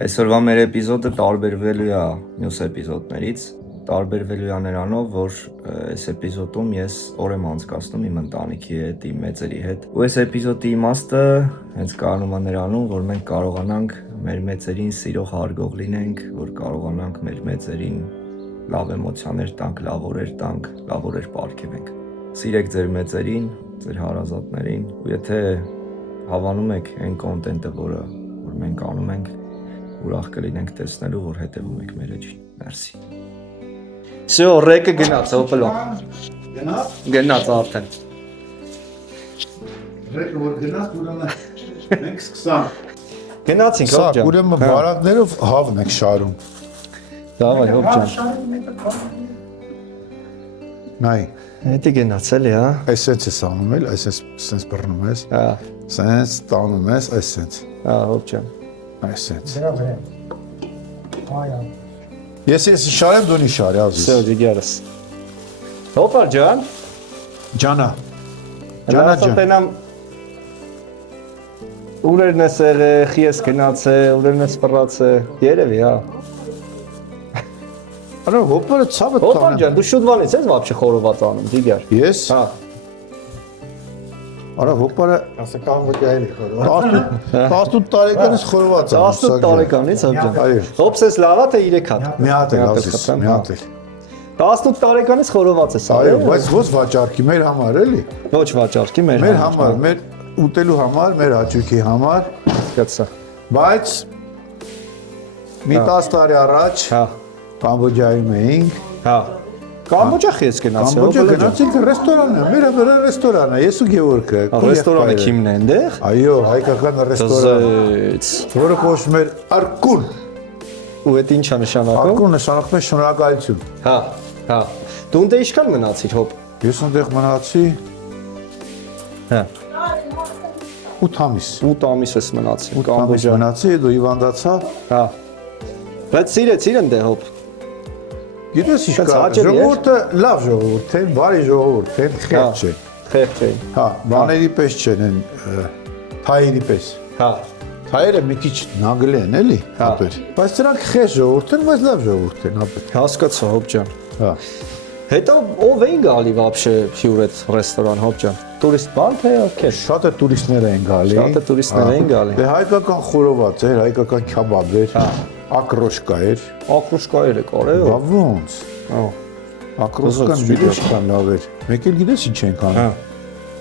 Այսօրվա մեր էպիզոդը տարբերվելու է մյուս էպիզոդներից, տարբերվելու է նրանով, որ այս էպիզոդում ես օր եմ անցկացնում իմ ընտանիքի հետ, իմ մեծերի հետ։ Ու այս էպիզոդի իմաստը հենց կանում է նրանում, որ մենք կարողանանք մեր մեծերին սիրող հարգող լինենք, որ կարողանանք մեր մեծերին լավ էմոցիաներ տանք, լավ օրեր տանք, լավ օրեր պարգևենք։ Սիրեք ձեր մեծերին, ձեր հարազատներին, ու եթե հավանում եք այն կոնտենտը, որ մենք անում ենք, ուրախ կլինենք տեսնելու, որ հետևում եք մեր էջին։ Մերսի։ Всё, ռեկը գնաց, հոպլո։ Գնաց։ Գնաց արդեն։ Ռեկը որ գնաց, ուրեմն մենք սկսանք։ Գնացինք, Սա հոպ ջան։ ուրեմն բարակներով հավն եք շարում։ Դավայ, հոպ ջան։ Նայ, Հետի գնաց էլի, հա։ այսպես ես անում էլ, այսպես բռնում ես։ Հա, Սենց տանում ես, այսպես։ հա, հոպ ջան։ Այսպես։ Այո։ Ես շարեմ, դու նշարի, ազիզ։ Всё, ջիգերս։ Հոպա ջան։ Ջանա։ Ջանա ջան։ Տենամ Ուրերն ես եղել, ես գնացե, ուրերն ես ֆռացե։ Երևի, հա։ Արա հոպերը ցավը Հոպա տանեմ։ ջան, դու շուտ բանից ես вообще խորոված անում, ջիգեր։ Ես։ Հա։ Արա հոպերը Ասա կամոջայելի խորո։ 18 տարեկանից խորոված եմ։ 18 տարեկանից, հոպ ջան։ Այո։ Հոպսես լավա թե 3 հատ։ Մի հատ էլ, Մի հատ ազիզ, խփեմ, մի հա։ հատ էլ։ 18 տարեկանից խորոված ես Այո, արել։ բայց ոչ վաճառքի մեր համար էլի։ Ոչ վաճառքի մեր Մեր համար, մեր ուտելու համար, մեր հաճույքի համար, Կացա։ բայց մի 10 տարի առաջ Հա, Կամբոջայում էինք։ հա։ Կամբոջա ես գնացի։ Կամբոջա գնացինք ռեստորանն է, մեր ռեստորանը, ես ու Գևորգը։ Ռեստորանը քիմն է այնտեղ։ Այո, հայկական ռեստորան, Զեծ։ որը կոչվում է Արկուն։ Ու դա ի՞նչ է նշանակում։ Արկուն նշանակում է շնորհակալություն։ Հա, հա։ Դու ընդ ինչքան մնացիր, հոպ։ Ես այնտեղ մնացի Հա։ 8 ամիս։ 8 ամիս ես մնացի 8 ամիս Կամբոջա։ մնացի, դու հիվանդացա։ Հա։ Բայց սիրեցիր ընդ հոպ։ Գիտես ինչ Բայց կա, հաճելի էր։ ժողովուրդը լավ ժողովուրդ է, բարի ժողովուրդ է, խեղճ է։ Խեղճ է։ Հա, բաների պես չեն, են թայերի պես։ Հա։ Թայերը մի քիչ նագել են, էլի, Հա։ ապեր։ Բայց նրանք խեղճ ժողովուրդ են, բայց լավ ժողովուրդ են, ապեր։ Հասկացա, հոպ ջան։ Հա։ Հետո ով էին գալի вообще հյուր այդ ռեստորան, հոպ ջան։ Տուրիստ բան թե ովքեր։ Շատ է տուրիստներ են գալի։ Շատ է տուրիստներ էին գալի։ Դե հայկական խորոված էր, հայկական քյաբաբ էր, Հա։ ակրոշկա էր։ Ակրուշկայեր է կարել։ Բա ոնց։ Հա։ Ակրոշկան գիտես քան լավ էր։ Մեկ էլ գիտես ինչ են Հա։ անում։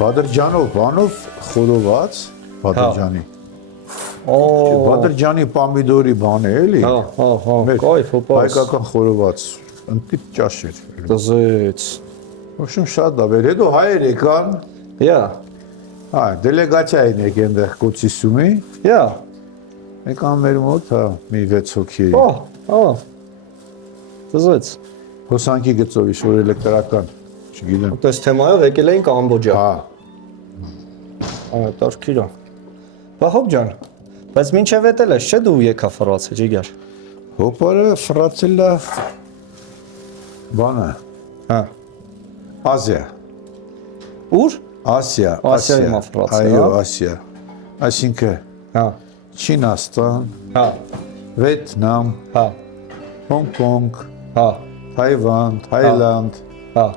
Բադրջանով, բանով խորոված Բադրջանի։ Օ։ Բադրջանի պամիդորի բան է, էլի։ Հա, հա, հա, Մեր կայֆ հոպաս։ Հայկական խորոված, ընտիպ ճաշ էր։ Դզեց։ Ոչմ շատ լավ էր։ Հետո հայեր եկան, Յա, հա, դելեգացիա էին եկել այնտեղ Կոծիսումի։ յա։ Եկան մեր մոտ, հա, մի 6 հոգի։ Օ, ա։ Դզեց։ Հոսանքի գծով ինչ որ էլեկտրական, չգիտեմ։ Դες թեմայով եկել էին Կամբոջա։ Հա, Ա, տարքիրա։ Բա հոպ ջան։ Բայց մինչև էտել ես, չէ՞ դու եկա ֆռացը, ջիգար։ հոպարը ֆրացելա բանը, Հա։ Ազիա, Ուր։ Ասիա, Ասիայում ա ֆրացել, Այո, հա։ Ասիա։ Այսինքն Հա, Չինաստան, հա, Վիետնամ, հա, Հոնկոնգ, հա, Թայվան, Թայլանդ, հա։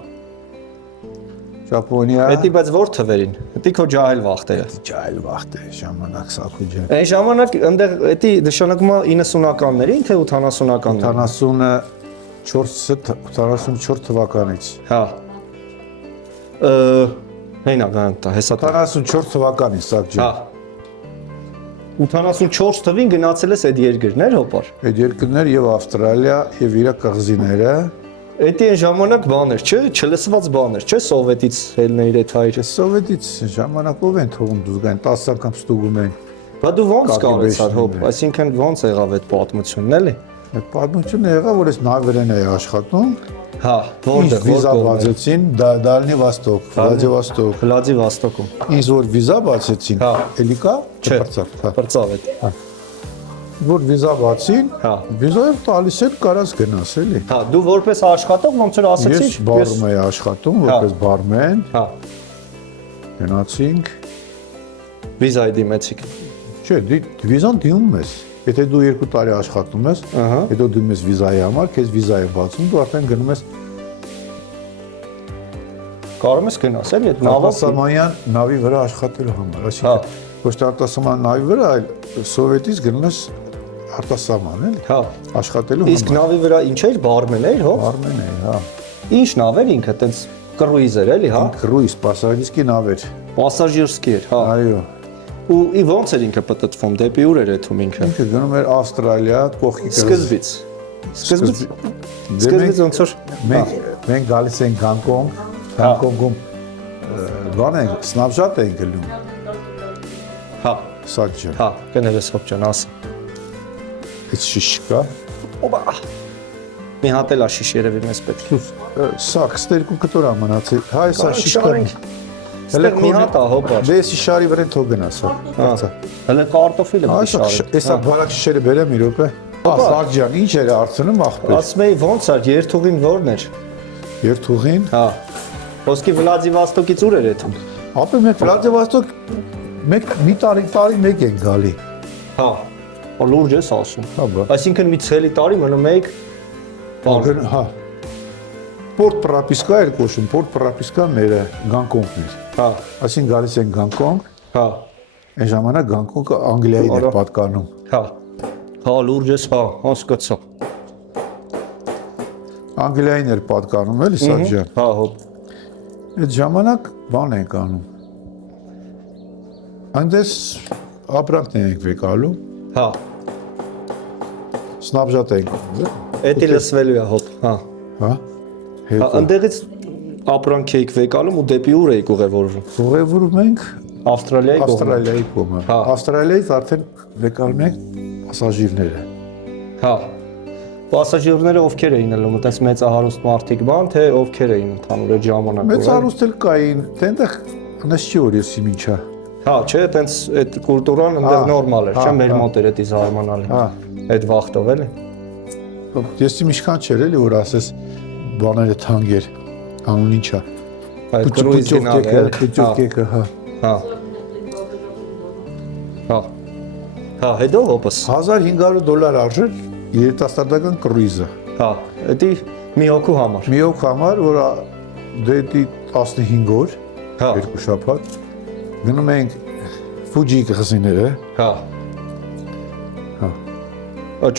Ճապոնիա։ Էդի բայց որ թվերին։ Էդի քո ջահել վախտերը։ Ջայլ վախտ է ժամանակ Սախուջան։ Այն ժամանակ այնտեղ էդի նշանակում է 90-ականներին թե 80-ականներին։ 84 թվականից։ Հա։ Հենական տա, հեսա տա։ 84 թվականից Սախջան։ Հա։ 84 թվին գնացել ես այդ երկրներ հոպար։ Այդ երկրներ եւ Ավստրալիա եւ իր կղզիները Էդի այն ժամանակ բաներ, չէ, չլսված բաներ, չէ, սովետից ելներ այդ հայրը։ Սովետից ժամանակով են թողում դուզգան 10 անգամ ստուգում են։ Բա դու ո՞նց կարեցար Կագեբեշները։ հոպ, այսինքն ո՞նց եղավ այդ պատմությունն էլի։ Այդ պատմությունը եղավ, որ այս նավերեն է աշխատում։ Հա, Ինչ որտեղ վիզա բացեցին Դալնի Վոստոկ, Վլադիվոստոկ։ Վլադիվոստոկում։ Ինչ որ վիզա բացեցին, Հա։ էլի կա։ Չէ։ Բարձր, հա։ Բրծավ էդ։ Որ վիզա բացին, Հա։ վիզայով տալիս են կարած գնաս էլի։ Հա, դու որպես աշխատող ոնց որ ասացիր, Ես բարում եի աշխատում, որպես բարմեն, Հա, գնացինք։ վիզայի դիմեցիք։ Չէ, վիզան դիմում ես։ Եթե դու 2 տարի աշխատում ես, հետո դու ես վիզայի համար, քեզ վիզա է բացում, դու արդեն գնում ես Կարող ես գնաս, էլի այդ նավով։ արտասահմանյան նավի վրա աշխատելու համար, այսինքն ոչ թե արտասահմանյան նավի վրա, այլ սովետից գնում ես արտասահման, էլի։ Հա։ Աշխատելու Իսկ նավի վրա ինչ էր, բարմեն էր, հո։ Արմեն է, հա։ Ինչ նավ էր ինքը, տենց կրուիզեր էլի, հա։ Կրուիզ, պասաժիրսկի նավեր։ Պասաժիրսկի էր, հա։ Այո։ Ու ոնց էր ինքը պատտվում, դեպի ուր էր եթում ինքը։ Ինքը գնում էր Ավստրալիա, կողքի Սկզբից։ Սկզբից ոնց որ մենք գալիս ենք Գանկոնգ, Գանկոնգում բան ենք, սնապշատ ենք գնում։ Հա, Սակջան։ հա, կներես հոբջան, ասա։ Այդ շիշկա։ Օբա։ Մի հատ էլ աշիշ երևի մեզ պետք։ Սակ, ստերկու կտոր ամնացի։ Հայ սա շիշկան։ Ստեղ մի հատ է հոբար։ Դեսի շարի վրեն թող գնաս։ Հա։ Հələ կարտոֆիլը պետք է Այսա, շարի։ էսա բարակ շիշերը բերեմ մի րոպե։ Սակջան, ինչ էր արցնում ախպեր։ Ասում էի ոնց էր, երթուղին ո՞րն էր։ Երթուղին։ Հա։ Ոսկի Վլադիվոստոկից ուր էր եթում։ Ապա մենք Վլադիվոստոկ մի տարի մեկ ենք գալի։ Հա։ Ո լուրջ ես ասում։ Հա, բա։ Այսինքն մի ցելի տարի մնում եք Հա։ Պորտ պրապիսկա էր կոչում, պորտ պրապիսկա մերը Գանկոնգն էր։ Հա, Այսինքն գալիս են Գանկոնգ, հա, այն ժամանակ Գանկոնգը Անգլիային էր պատկանում։ հա։ Հա, լուրջ ես, հա, հասկացա։ Անգլիային էր պատկանում, էլի Սակջան։ Հա, հոբ։ Այդ ժամանակ բան ենք անում։ Այնտես ապրանքներ ենք վեկալու, Հա։ սնապժատ ենք անում, Էդի լսվելու է, հոբ, հա։ հա։ Հա, ընդեղից ապրանք էիք վեկալում ու դեպի ուր էիք ուղևորվում։ Ուղևորում ենք Ավստրալիայի կողմը։ Ավստրալիայի կողմը։ Հա։ Ավստրալիայից արդեն վեկալում ենք պասաժիրները։ Հա։ Պասաժիրները ովքեր էին ելնում, այտենց մեծահարուստ մարդիկ բան, թե ովքեր էին ընդհանուր այդ ժամանակը։ Մեծ հարուստ էլ կային, այնտեղ նստի որ եսի ինչա։ Հա, չէ, այտենց այդ կուլտուրան ընդեղ նորմալ էր, չէ, մեր մոտ էր էդի զարմանալի։ Հա։ Այդ վախտով էլի։ Եսի ինչքան չէր էլի որ ասես բաները թանգեր, անուն ինչա։ Այդ կրուիզին ալ։ Պուտյովկեքը, հա։ Հա։ Հա։ Հա, հետո հոպս։ $1500 արժեր երիտասարդական կրուիզը։ Հա, էդի մի հոգու համար։ Մի օք համար, որ դեպի 15 օր, Հա։ երկու շաբաթ, գնում ենք Ֆուջի կղզիները, Հա։ Հա։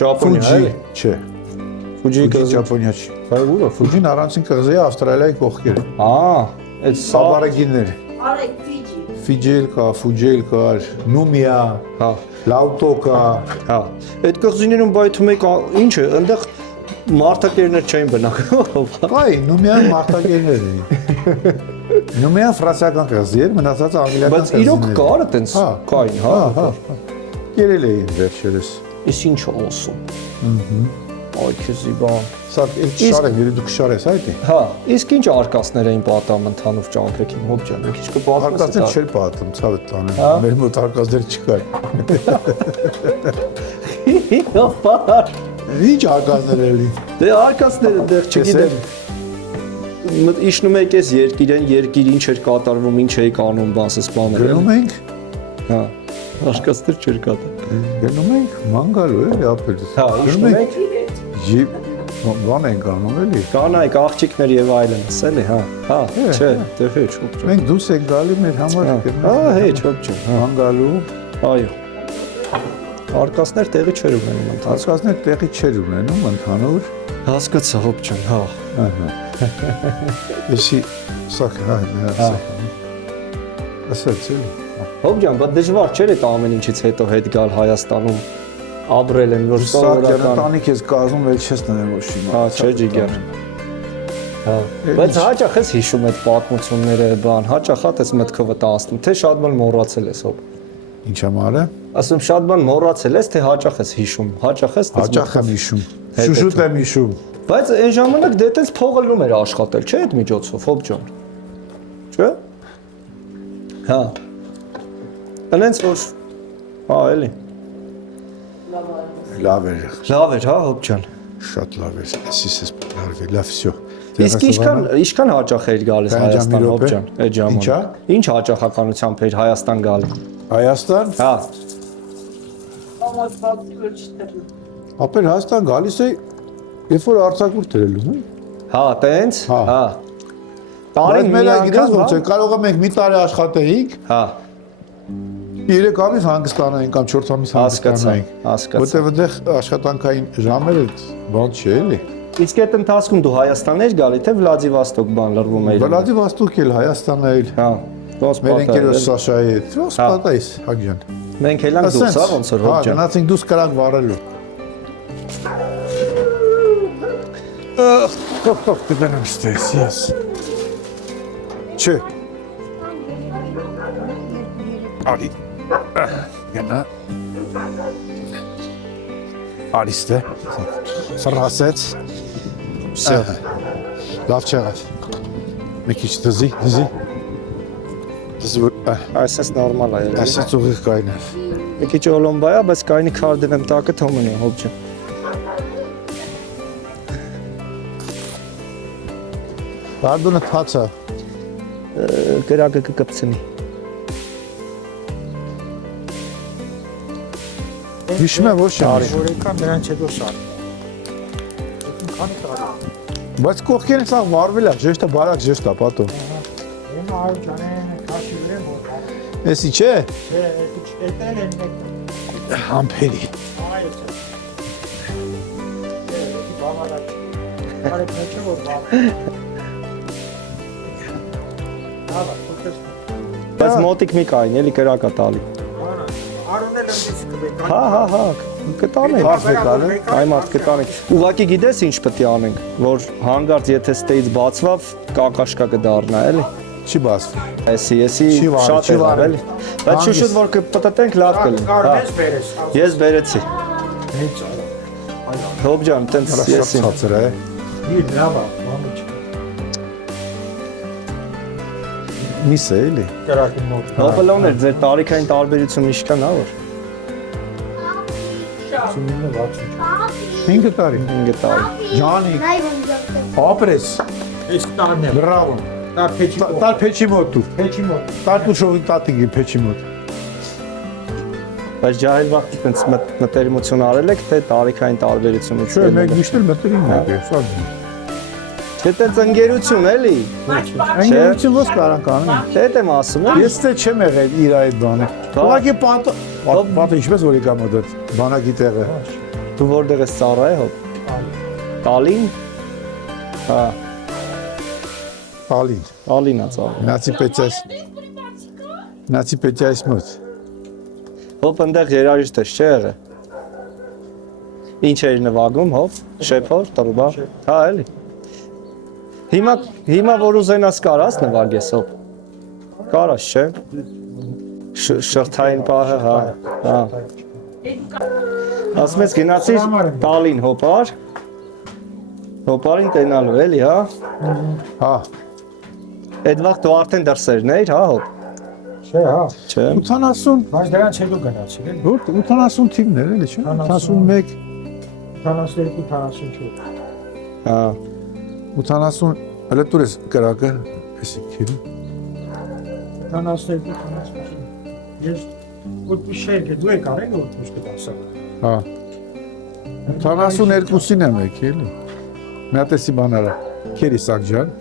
Ճապոնիա, Ֆուջի, էլի։ չէ, Ֆուջի Ֆուջի կղզի։ Ճապոնիա չի։ Բայ ուրա։ Ֆուջին առանցին կղզի է Ավստրալիայի կողքերը։ Այդ սա։ Սաբարագիններ, Արեք Ֆիջի։ Ֆիջել կա, Ֆուջել կար, Նումիա, Հա։ Լաուտո կա, Հա։ Այդ կղզիներում բայթում եք ինչ է, այնտեղ մարտակերներ չէին բնակվում։ Այ Նումիան մարտակերներ էին։ Նումիան ֆրանսիական կղզի էր, մնացածը անգլիական Բայց իրոք կար այտենց կային, հա։ Երել էին վերջերս։ Իսկ ինչ ասում։ Այ քեզի բան։ Սա էլ շարեմ, երբ դու շարես, այդ է։ Հա, իսկ ինչ արկածներ էին պատամ ընդհանուր ճամփեքին, հոբ ջան, մի քիչ կպատմես։ Արկածներ չէր պատում, ցավը տանեմ։ Հա։ Մեր մոտ արկածներ չկար։ Հոպար։ Ինչ արկածներ էլի։ Դե արկածները դեռ չգիտեմ։ Իշնում եք էս երկիր ինչ էր կատարվում, ինչ էի անում, բասս բաներ։ Գնում ենք, Հա, արկածներ չէր կատարվում։ գնում ենք մանգալու էլի ապել։ Հա, իշնում եք Բան ենք անում էլի։ կանայք, աղջիկներ եւ այլն, էլի, հա։ Հա, չէ, դե հեչ, հոբ ջան։ Մենք դուրս ենք գալի մեր համար Հա, հեչ, հոբ ջան, հա։ մանգալու։ Այո։ Արկածներ տեղի չեր ունենում ընդհանուր։ Արկածներ տեղի չեր ունենում ընդհանուր։ Հասկացա, հոբ ջան, հա։ Ահա։ Էսի սակ հա, հա։ Ասած էլի։ Հոբ ջան, բայց դժվար չէր այդ ամեն ինչից հետո հետ գալ Հայաստանում ապրել են որ Սակ սովորական։ ջանտանիք ես կազմում, էլ չես նայում ոչ իմ։ Հա, չէ ջիգեր։ Հա։ Բայց հաճախ ես հիշում այդ պատմությունները, բան, հաճախ հատ ես մտքովդ անցնում, թե շատ բան մոռացել ես հոբ։ Ինչ ամառը։ Ասում շատ բան մոռացել ես, թե հաճախ ես հիշում, հաճախ ես Հաճախ եմ հիշում։ Հետ Շուշուտ եմ հիշում։ Բայց այն ժամանակ դե տես փողը լում էր աշխատել, չէ՞ այդ միջոցով, հոբ ջան։ Չէ՞։ Հա։ Անենց որ հա, էլի։ Լավ էր, Լավ էր, հա, հոբ ջան։ շատ լավ էր։ Էսիս էս լավ էր, լավ всё։ Իսկ ինչքան հաճախ էր գալիս Քանի ժամ Հայաստան, մի հոբ րոպե։ ջան, այդ ժամանակ։ Ինչա։ Ինչ հաճախականությամբ էր Հայաստան գալի։ Հայաստան Հա, Ապեր Հայաստան գալիս է, երբ որ արձակուրդ երելում է։ Հա, տենց, Հա։ հա։ Բայց Տարին մի մեր գիտես անգամ, ոնց է, կարող է մենք մի տարի աշխատեինք, հա, 3 ամիս հանգստանայինք կամ 4 ամիս հասկացա, հանգստանայինք։ հասկացա։ Որտեւ այդտեղ աշխատանքային ժամերը բան չի էլի։ Իսկ այդ ընթացքում դու Հայաստան ես գալի, թե Վլադիվոստոկ բան լրվում էիր։ Վլադիվոստոկ էլ Հայաստանն էլ Հա, ոնց մեր պատահել։ ընկերոջ Սաշայի հետ։ Ոնց Հա։ պատահես, Հագյան։ Մենք էլ ենք դուրս, հա, ոնց որ Հա, հոբ ջան։ գնացինք դուրս կրակ վառելու։ Թող կդնեմ ստես, ես։ Չէ։ Արի։ Գնա։ Արիստե։ Ֆրասեց։ Всё։ Լավ չեղավ։ Մի քիչ դզի։ Այսպես նորմալ է ելել։ Այսպես ուղիղ կայներ։ Մի քիչ օլոմբա է, բայց կայնի քար դնեմ տակը թոմն է, հոբ ջան։ Բարդունը թացա։ Գրակը կկպցնի։ Հիշում եմ ոչ շարի։ Որեկան նրանց հետո շարք։ Քանի տարի։ Բայց կողքին սա վարվել է, ժեշտը բարակ ժեշտա, պատո։ Հիմա այո ջանեն քաշի վրան որ։ Էսի չէ։ Չէ, էտել են մեկ։ Համբերի։ Այո չէ։ Էսի բավարար։ Կարեք մեջը որ բավ։ Ահա, փոքր։ Բայց մոտիկ մի կային, էլի գրակա տալի։ Արոնել եմ դից կբեք։ Հա, կտանենք։ Արտեկալը։ Այ մարդ կտանենք։ Ուղղակի գիտես ինչ պետք է անենք, որ հանգարց եթե ստեից բացվավ, կակաշկա կդառնա, էլի։ Չի բացվի։ Էսի Չի վարի, շատ չի է վարի։ էլի։ Բայց շուշուտ որ կպտտենք լավ կլինի։ Հա, Կարմես բերես։ ես բերեցի։ Հեչ։ Հոբ ջան, տենց Շատ եսի։ ցածր է։ Մի լավ է, մամուչ։ Միս է էլի։ Կրակի մոտ։ Հոբլոներ, ձեր տարիքային տարբերությունը ինչքան է որ։ 5 տարի։ 5 տարի։ Ջանի, ապրես։ Այս տանն է։ Բրավո։ Դա փեչի մոտ։ Տար փեչի մոտ դու։ Փեչի մոտ։ Տար դու շողի տատիկի փեչի մոտ։ Բայց ջահել վաղտի տենց մտերիմություն արել եք, թե տարիքային տարբերությունը Չէ, մենք միշտ էլ մտերիմ ենք, սա։ Չէ, տենց ընկերություն էլի։ Այնքան ո՞ս կարան կանեն։ Դե եմ ասում, էլի։ Ես թե չեմ եղել իր այդ բանը։ Ուղղակի պատը ինչպես որ եկա մոտ բանակի տեղը։ Դու որտեղ ես ծառայ, հոբ։ Տալին։ Հա, Ալին։ Ալինա ծառայ։ Նացի պեչայիս մոտ։ Հոբ այնտեղ երաժիշտ ես, չէ՞ եղել։ Ինչ էր նվագում, հոբ։ Շեփոր, տրուբա։ Հա, էլի։ Հիմա որ ուզենաս կարաս նվագես, հոբ։ Կարաս, չէ՞։ Շրթային պահը, հա, հա։ Ասում ես գնացիր Տալին հոպար։ Հոպարին տենալու էլի, հա։ Հա։ Այդ վաղ դու արդեն դրսերն էիր, հա, հոպ։ Չէ, հա։ Չէ։ 80 Բայց դրանց հետո գնացի, էլի։ Որ 80 թիվն էր էլի, չէ՞։ 81 82-84։ Հա։ 80 հələ դուր ես կրակը, էսի քիրի։ 82-84։ Ես ոտ շերք դու եք արել որ դուք դասա։ Հա։ 82-ին եմ եկել էլի։ Մի հատ էսի բան արա։ Քերի Սակջան։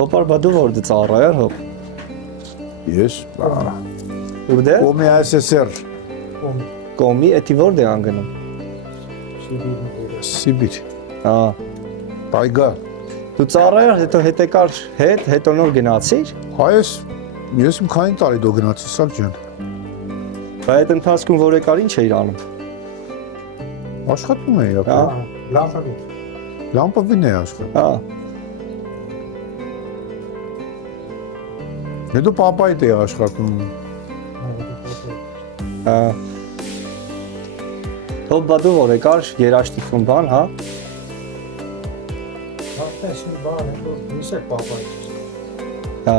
Հոպար բա դու որտե ծառայար, հոպ։ Ես, Որտե՞։ Կոմի SSR, Կոմի, էդի որտե անգնում։ Սիբիր, Հա։ Պայգա։ Դու ծառայար, հետո հետեկար հետ, հետո նոր գնացիր։ Հայես, ես իմ քանի տարի դու գնացի Սակջան։ Բայց այդ ընթացքում որ եկար ինչ էիր անում։ Աշխատում էի Հա։ ապա։ Լավ է։ Լամպովին էի աշխատում։ Հա։ Հետո պապայիդ էի աշխատում։ Հա։ Հոպ բա դու որ եկար երաշտիկում բան, հա։ Հատես մի բան է որ դուս եք պապայ։ Հա։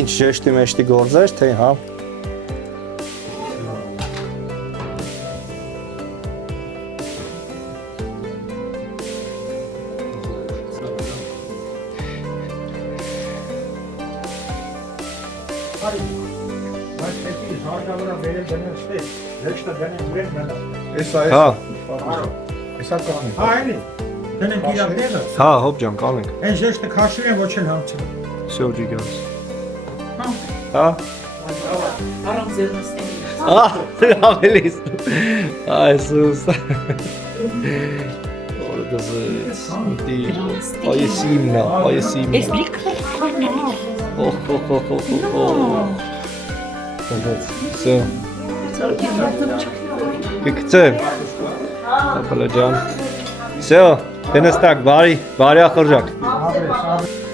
Ինչ ժեշտի մեջտի գործեր, թե հա։ Արի։ Բայց հետի հարկավրա վերել դնել ստե։ Լեքշտը դնեն վեր մնա։ Էսա Հա, էսա կանի։ Հա, էլի։ Դնեն իրար դերը։ հա, հոբ ջան, կանենք։ Այն ժեշտը քաշել են ոչ էլ համցել։ Всё, ջիգանց։ Հա։ Հա։ Արամ ձեռնստի։ Ավելիս։ Այսուս։ Օրդոզից։ Դի։ Այեսիմնա, այեսիմնա։ Էս լիքը քարնա։ Օհ, Всё։ Գկցե։ Ապալաջան։ Всё, դենստակ, բարի, բարի ախորժակ։ Ապրես, ապրես։